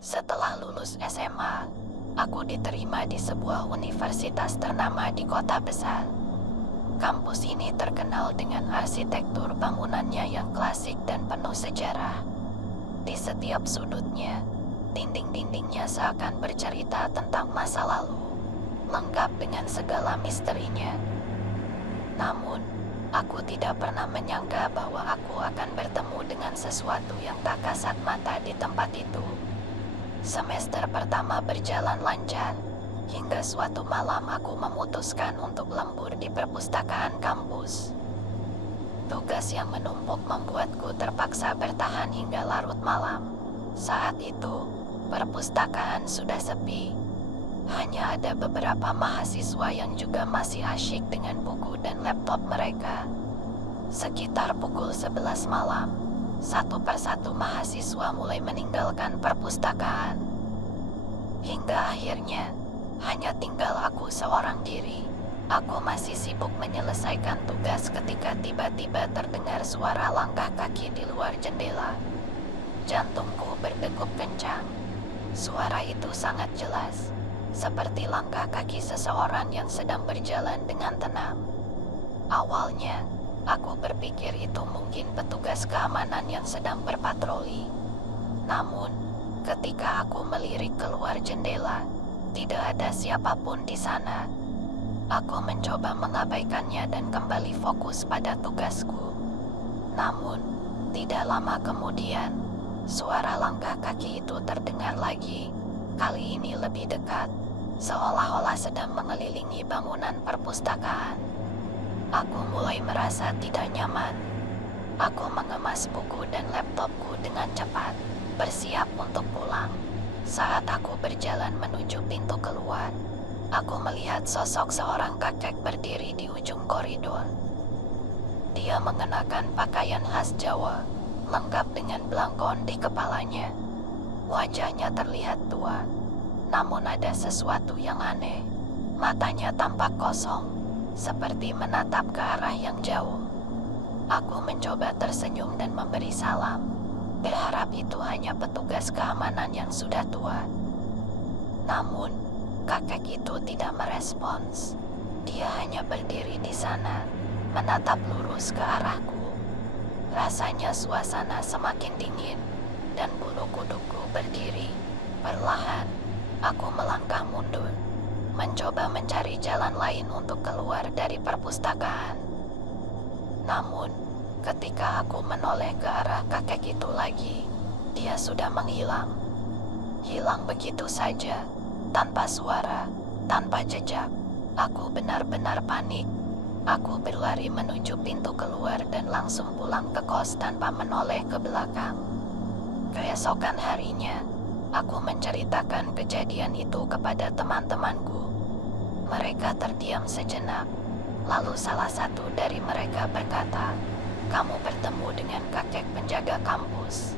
Setelah lulus SMA, aku diterima di sebuah universitas ternama di kota besar. Kampus ini terkenal dengan arsitektur bangunannya yang klasik dan penuh sejarah. Di setiap sudutnya, dinding-dindingnya seakan bercerita tentang masa lalu, lengkap dengan segala misterinya. Namun, aku tidak pernah menyangka bahwa aku akan bertemu dengan sesuatu yang tak kasat mata di tempat itu. Semester pertama berjalan lancar, hingga suatu malam aku memutuskan untuk lembur di perpustakaan kampus. Tugas yang menumpuk membuatku terpaksa bertahan hingga larut malam. Saat itu, perpustakaan sudah sepi. Hanya ada beberapa mahasiswa yang juga masih asyik dengan buku dan laptop mereka. Sekitar pukul 11 malam, satu persatu mahasiswa mulai meninggalkan perpustakaan. Hingga akhirnya, hanya tinggal aku seorang diri. Aku masih sibuk menyelesaikan tugas ketika tiba-tiba terdengar suara langkah kaki di luar jendela. Jantungku berdegup kencang. Suara itu sangat jelas, seperti langkah kaki seseorang yang sedang berjalan dengan tenang. Awalnya, aku berpikir itu mungkin petugas keamanan yang sedang berpatroli. Namun, ketika aku melirik keluar jendela, tidak ada siapapun di sana. Aku mencoba mengabaikannya dan kembali fokus pada tugasku. Namun, tidak lama kemudian, suara langkah kaki itu terdengar lagi. Kali ini lebih dekat, seolah-olah sedang mengelilingi bangunan perpustakaan. Aku mulai merasa tidak nyaman. Aku mengemas buku dan laptopku dengan cepat, bersiap untuk pulang. Saat aku berjalan menuju pintu keluar, aku melihat sosok seorang kakek berdiri di ujung koridor. Dia mengenakan pakaian khas Jawa, lengkap dengan belangkon di kepalanya. Wajahnya terlihat tua, namun ada sesuatu yang aneh. Matanya tampak kosong, seperti menatap ke arah yang jauh. Aku mencoba tersenyum dan memberi salam, berharap itu hanya petugas keamanan yang sudah tua. Namun, kakek itu tidak merespons. Dia hanya berdiri di sana, menatap lurus ke arahku. Rasanya suasana semakin dingin, dan bulu kuduku berdiri. Perlahan, aku melangkah mundur, mencoba mencari jalan lain untuk keluar dari perpustakaan. Namun, ketika aku menoleh ke arah kakek itu lagi, dia sudah menghilang. Hilang begitu saja, tanpa suara, tanpa jejak. Aku benar-benar panik. Aku berlari menuju pintu keluar dan langsung pulang ke kos tanpa menoleh ke belakang. Keesokan harinya, aku menceritakan kejadian itu kepada teman-temanku. Mereka terdiam sejenak, lalu salah satu dari mereka berkata, "Kamu bertemu dengan kakek penjaga kampus."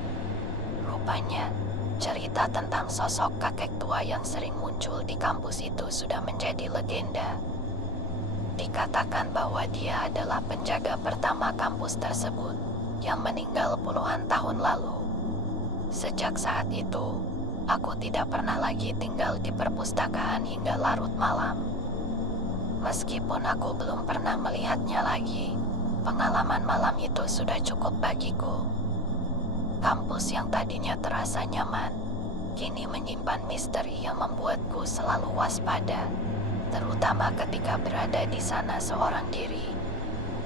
Rupanya, cerita tentang sosok kakek tua yang sering muncul di kampus itu sudah menjadi legenda. Dikatakan bahwa dia adalah penjaga pertama kampus tersebut yang meninggal puluhan tahun lalu. Sejak saat itu, aku tidak pernah lagi tinggal di perpustakaan hingga larut malam. Meskipun aku belum pernah melihatnya lagi, pengalaman malam itu sudah cukup bagiku. Kampus yang tadinya terasa nyaman, kini menyimpan misteri yang membuatku selalu waspada, terutama ketika berada di sana seorang diri.